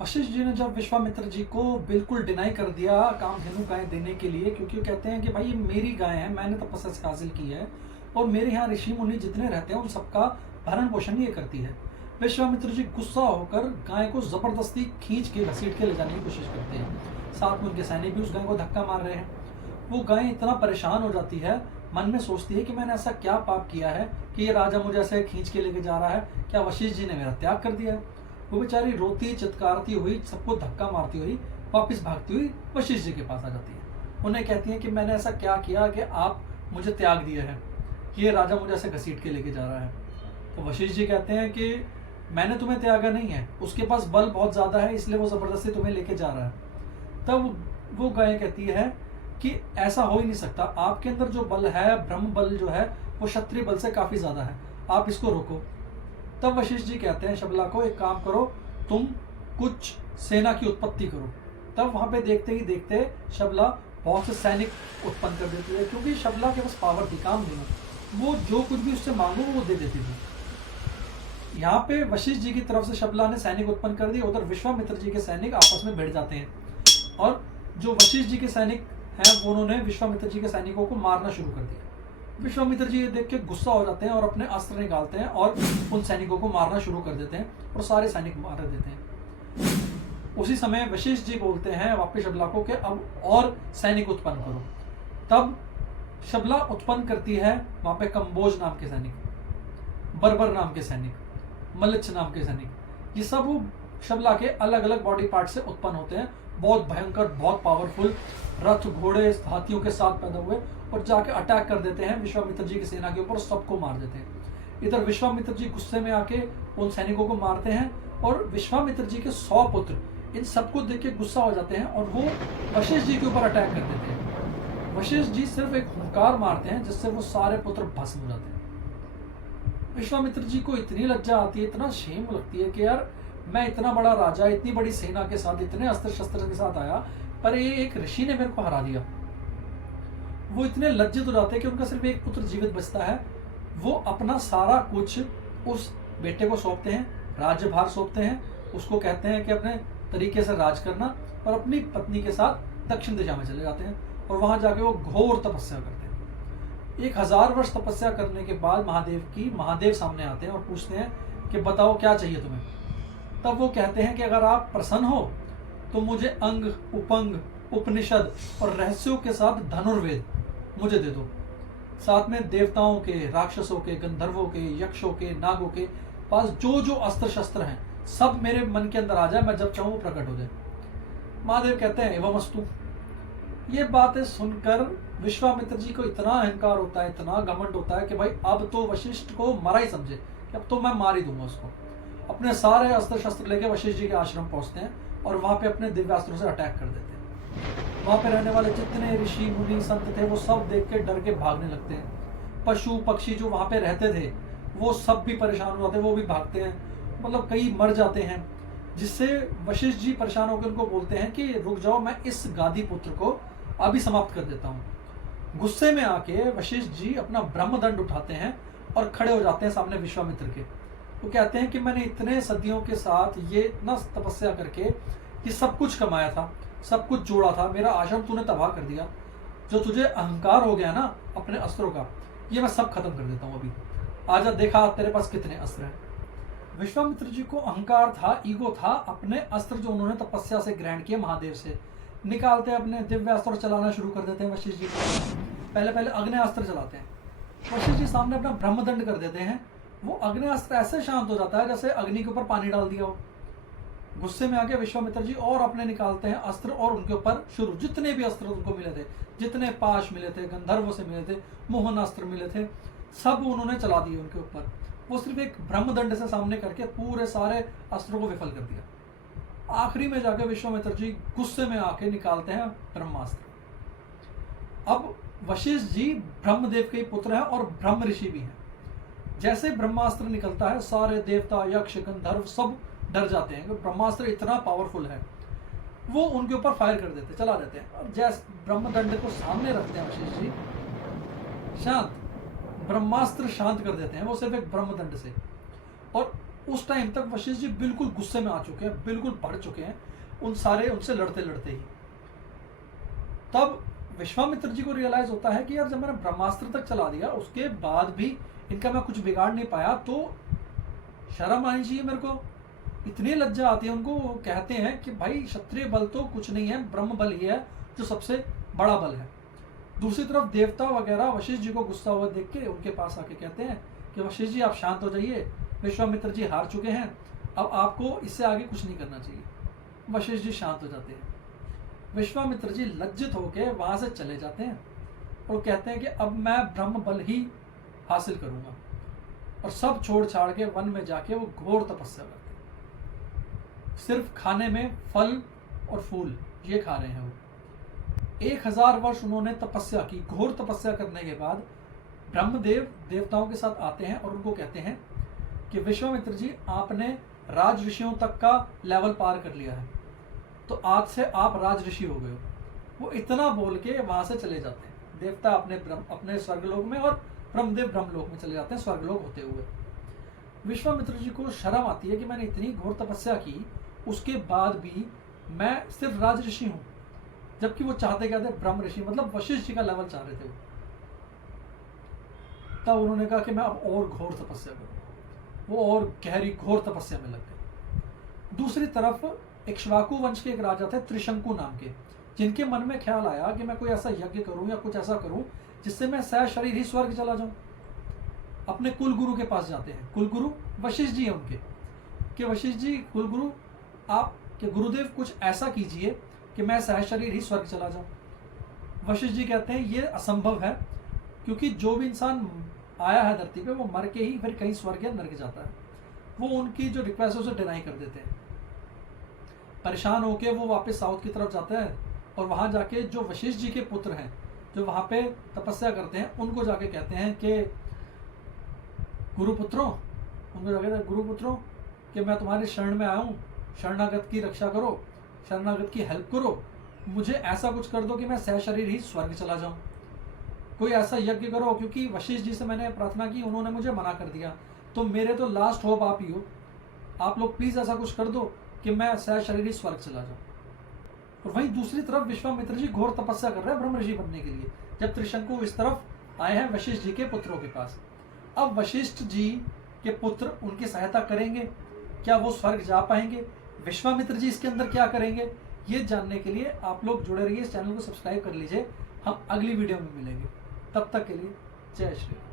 वशिष्ठ जी ने जब विश्वामित्र जी को बिल्कुल डिनाई कर दिया कामधेनु गाय देने के लिए, क्योंकि वो कहते हैं कि भाई ये मेरी गाय है, मैंने तपस्या से हासिल की है और मेरे यहाँ ऋषि मुनि जितने रहते हैं उन सबका भरण पोषण ये करती है। विश्वामित्र जी गुस्सा होकर गाय को जबरदस्ती खींच के घसीट के ले जाने की कोशिश करते हैं। साथ में उनके सैनिक भी उस गाय को धक्का मार रहे हैं। वो गाय इतना परेशान हो जाती है, मन में सोचती है कि मैंने ऐसा क्या पाप किया है कि ये राजा मुझे ऐसे खींच के लेके जा रहा है, क्या वशिष्ठ जी ने मेरा त्याग कर दिया है। वो बेचारी रोती चित्कारती हुई, सबको धक्का मारती हुई वापस भागती हुई वशिष्ठ जी के पास आ जाती है। उन्हें कहती है कि मैंने ऐसा क्या किया कि आप मुझे त्याग दिए हैं, ये राजा मुझे ऐसे घसीट के लेके जा रहा है। तो वशिष्ठ जी कहते हैं कि मैंने तुम्हें त्यागा नहीं है, उसके पास बल बहुत ज़्यादा है इसलिए वो ज़बरदस्ती तुम्हें लेके जा रहा है। तब वो गाय कहती है कि ऐसा हो ही नहीं सकता, आपके अंदर जो बल है, ब्रह्म बल जो है वो क्षत्रिय बल से काफ़ी ज़्यादा है, आप इसको रोको। तब वशिष्ठ जी कहते हैं शबला को, एक काम करो, तुम कुछ सेना की उत्पत्ति करो। तब वहां पे देखते ही देखते शबला बहुत से सैनिक उत्पन्न कर देती है, क्योंकि शबला के पास पावर थी, काम नहीं, वो जो कुछ भी उससे मांगो वो दे देती थी। यहाँ पे वशिष्ठ जी की तरफ से शबला ने सैनिक उत्पन्न कर दिए, उधर विश्वामित्र जी के सैनिक आपस में भिड़ जाते हैं और जो वशिष्ठ जी के सैनिक हैं वो उन्होंने विश्वामित्र जी के सैनिकों को मारना शुरू कर दिया। विश्वामित्र जी ये देख के गुस्सा हो जाते हैं और अपने अस्त्र निकालते हैं और उन सैनिकों को मारना शुरू कर देते हैं और सारे सैनिक मार देते हैं। उसी समय वशिष्ठ जी बोलते हैं वापिस शबला को कि अब और सैनिक उत्पन्न करो। तब शबला उत्पन्न करती है वहां पे कंबोज नाम के सैनिक, बर्बर नाम के सैनिक, मलिच्छ नाम के सैनिक, ये सब शबला के अलग अलग बॉडी पार्ट से उत्पन्न होते हैं। बहुत भयंकर, बहुत पावरफुल रथ घोड़े हाथियों के साथ पैदा हुए और जाके अटैक कर देते हैं विश्वामित्र जी की सेना के ऊपर, सबको मार देते हैं। इधर विश्वामित्र जी गुस्से में आके उन सैनिकों को मारते हैं और विश्वामित्र जी के 100 पुत्र इन सबको देख के गुस्सा हो जाते हैं और वो वशिष्ठ जी के ऊपर अटैक कर देते हैं। वशिष्ठ जी सिर्फ एक हुंकार मारते हैं जिससे वो सारे पुत्र भस्म हो जाते हैं। विश्वामित्र जी को इतनी लज्जा आती है, इतना शेम लगती है कि यार मैं इतना बड़ा राजा, इतनी बड़ी सेना के साथ, इतने अस्त्र शस्त्र के साथ आया, पर ये एक ऋषि ने मेरे को हरा दिया। वो इतने लज्जित हो जाते हैं कि उनका सिर्फ एक पुत्र जीवित बचता है। वो अपना सारा कुछ उस बेटे को सौंपते हैं, राज्यभार सौंपते हैं, उसको कहते हैं कि अपने तरीके से राज करना, और अपनी पत्नी के साथ दक्षिण दिशा में चले जाते हैं और वहां जाके वो घोर तपस्या करते हैं। 1000 वर्ष तपस्या करने के बाद महादेव सामने आते हैं और पूछते हैं कि बताओ क्या चाहिए तुम्हें। तब वो कहते हैं कि अगर आप प्रसन्न हो तो मुझे अंग, उपंग, उपनिषद और रहस्यों के साथ धनुर्वेद मुझे दे दो। साथ में देवताओं के, राक्षसों के, गंधर्वों के, यक्षों के, नागों के पास जो जो अस्त्र शस्त्र हैं सब मेरे मन के अंदर आ जाए, मैं जब चाहूँ वो प्रकट हो जाए। महादेव कहते हैं एवं अस्तु। ये बातें सुनकर विश्वामित्र जी को इतना अहंकार होता है, इतना घमंड होता है कि भाई अब तो वशिष्ठ को मरा ही समझे कि अब तो मैं मार ही दूंगा उसको। अपने सारे अस्त्र शस्त्र लेके वशिष्ठ जी के आश्रम पहुंचते हैं और वहां पे अपने दिव्यास्त्रों से अटैक कर देते हैं। वहां पे रहने वाले जितने ऋषि मुनि संत थे वो सब देख के डर के भागने लगते हैं। पशु पक्षी जो वहां पे रहते थे वो सब भी परेशान हो जाते हैं, वो भी भागते हैं, मतलब कई मर जाते हैं। जिससे वशिष्ठ जी परेशान होकर उनको बोलते हैं कि रुक जाओ, मैं इस गादी पुत्र को अभी समाप्त कर देता हूँ। गुस्से में आके वशिष्ठ जी अपना ब्रह्मदंड उठाते हैं और खड़े हो जाते हैं सामने विश्वामित्र के। वो कहते हैं कि मैंने इतने सदियों के साथ ये इतना तपस्या करके ये सब कुछ कमाया था, सब कुछ जोड़ा था, मेरा आश्रम तूने तबाह कर दिया। जो तुझे अहंकार हो गया ना अपने अस्त्रों का, ये मैं सब खत्म कर देता हूँ अभी। आजा, देखा तेरे पास कितने अस्त्र हैं। विश्वामित्र जी को अहंकार था, ईगो था। अपने अस्त्र जो उन्होंने तपस्या से ग्रहण किए महादेव से, निकालते अपने दिव्य अस्त्र चलाना शुरू कर देते हैं वशिष्ठ जी को। पहले पहले अग्नेयास्त्र चलाते हैं, वशिष्ठ जी सामने अपना ब्रह्मदंड कर देते हैं। वो अग्नेयास्त्र ऐसे शांत हो जाता है जैसे अग्नि के ऊपर पानी डाल दिया हो। गुस्से में आके विश्वामित्र जी और अपने निकालते हैं अस्त्र और उनके ऊपर शुरू, जितने भी अस्त्र उनको मिले थे, जितने पाश मिले थे, गंधर्वों से मिले थे, मोहन अस्त्र मिले थे, सब उन्होंने चला दिए उनके ऊपर। वो सिर्फ एक ब्रह्मदंड से सामने करके पूरे सारे अस्त्रों को विफल कर दिया। आखिरी में जाके विश्वामित्र जी गुस्से में आके निकालते हैं ब्रह्मास्त्र। अब वशिष्ठ जी ब्रह्मदेव के पुत्र हैं और ब्रह्म ऋषि भी हैं। जैसे ब्रह्मास्त्र निकलता है सारे देवता, यक्ष, गंधर्व सब डर जाते हैं क्योंकि ब्रह्मास्त्र इतना पावरफुल है। वो उनके ऊपर फायर कर देते, चला देते हैं। और जैसे ब्रह्मदंड को सामने रखते हैं वशिष्ठ जी, शांत ब्रह्मास्त्र शांत कर देते हैं वो सिर्फ एक ब्रह्मदंड से। और उस टाइम तक वशिष्ठ जी बिल्कुल गुस्से में आ चुके हैं, बिल्कुल भर चुके हैं उनसे लड़ते लड़ते ही। तब विश्वामित्र जी को रियलाइज होता है कि यार जब मैंने ब्रह्मास्त्र तक चला दिया उसके बाद भी इनका मैं कुछ बिगाड़ नहीं पाया, तो शर्म आनी चाहिए मेरे को। इतनी लज्जा आती है उनको। वो कहते हैं कि भाई क्षत्रिय बल तो कुछ नहीं है, ब्रह्म बल ही है जो सबसे बड़ा बल है। दूसरी तरफ देवता वगैरह वशिष्ठ जी को गुस्सा हुआ देख के उनके पास आके कहते हैं कि वशिष्ठ जी आप शांत हो जाइए, विश्वामित्र जी हार चुके हैं, अब आपको इससे आगे कुछ नहीं करना चाहिए। वशिष्ठ जी शांत हो जाते हैं। विश्वामित्र जी लज्जित होकर वहां से चले जाते हैं और कहते हैं कि अब मैं ब्रह्म बल ही हासिल करूंगा, और सब छोड़ छाड़ के वन में जाके वो घोर तपस्या करते हैं। सिर्फ खाने में फल और फूल ये खा रहे हैं वो। 1000 वर्ष उन्होंने तपस्या की। घोर तपस्या करने के बाद ब्रह्मदेव देवताओं के साथ आते हैं और उनको कहते हैं कि विश्वामित्र जी आपने राज ऋषियों तक का लेवल पार कर लिया है, तो आज से आप राज ऋषि हो गए हो। वो इतना बोल के वहां से चले जाते हैं। देवता अपने स्वर्गलोक में और ब्रह्मदेव ब्रह्मलोक में चले जाते हैं स्वर्गलोक होते हुए। विश्वामित्र जी को शर्म आती है कि मैंने इतनी घोर तपस्या की, उसके बाद भी मैं सिर्फ राज ऋषि हूं, जबकि वो चाहते क्या थे, ब्रह्म ऋषि, मतलब वशिष्ठ जी का लेवल चाह रहे थे वो। तब उन्होंने कहा कि मैं अब और घोर तपस्या करूंगा। वो और गहरी घोर तपस्या में लग गए। दूसरी तरफ इक्ष्वाकु वंश के एक राजा थे त्रिशंकु नाम के, जिनके मन में ख्याल आया कि मैं कोई ऐसा यज्ञ करूं या कुछ ऐसा करूं जिससे मैं सहशरीर ही स्वर्ग चला जाऊं। अपने कुल गुरु के पास जाते हैं। कुल गुरु वशिष्ठ जी हैं उनके, कि वशिष्ठ जी कुल गुरु आप के गुरुदेव कुछ ऐसा कीजिए कि मैं सहशरीर ही स्वर्ग चला जाऊं। वशिष्ठ जी कहते हैं ये असंभव है, क्योंकि जो भी इंसान आया है धरती पे वो मर के ही फिर कहीं स्वर्ग या नरक जाता है। वो उनकी जो रिक्वेस्ट है उसे डिनाई कर देते हैं। परेशान होके वो वापस साउथ की तरफ जाते हैं और वहां जाके जो वशिष्ठ जी के पुत्र हैं जो वहां पे तपस्या करते हैं उनको जाके कहते हैं कि गुरुपुत्रों, कि मैं तुम्हारे शरण में आया हूँ, शरणागत की रक्षा करो, शरणागत की हेल्प करो, मुझे ऐसा कुछ कर दो कि मैं सहशरीर ही स्वर्ग चला जाऊं। कोई ऐसा यज्ञ करो, क्योंकि वशिष्ठ जी से मैंने प्रार्थना की, उन्होंने मुझे मना कर दिया, तो मेरे तो लास्ट होप आप ही हो। आप लोग प्लीज ऐसा कुछ कर दो कि मैं सहशरीर ही स्वर्ग चला जाऊं। और वहीं दूसरी तरफ विश्वामित्र जी घोर तपस्या कर रहे हैं ब्रह्म ऋषि बनने के लिए, जब त्रिशंकु इस तरफ आए हैं वशिष्ठ जी के पुत्रों के पास। अब वशिष्ठ जी के पुत्र उनकी सहायता करेंगे, क्या वो स्वर्ग जा पाएंगे, विश्वामित्र जी इसके अंदर क्या करेंगे, ये जानने के लिए आप लोग जुड़े रहिए, इस चैनल को सब्सक्राइब कर लीजिए। हम अगली वीडियो में मिलेंगे, तब तक के लिए जय श्री राम।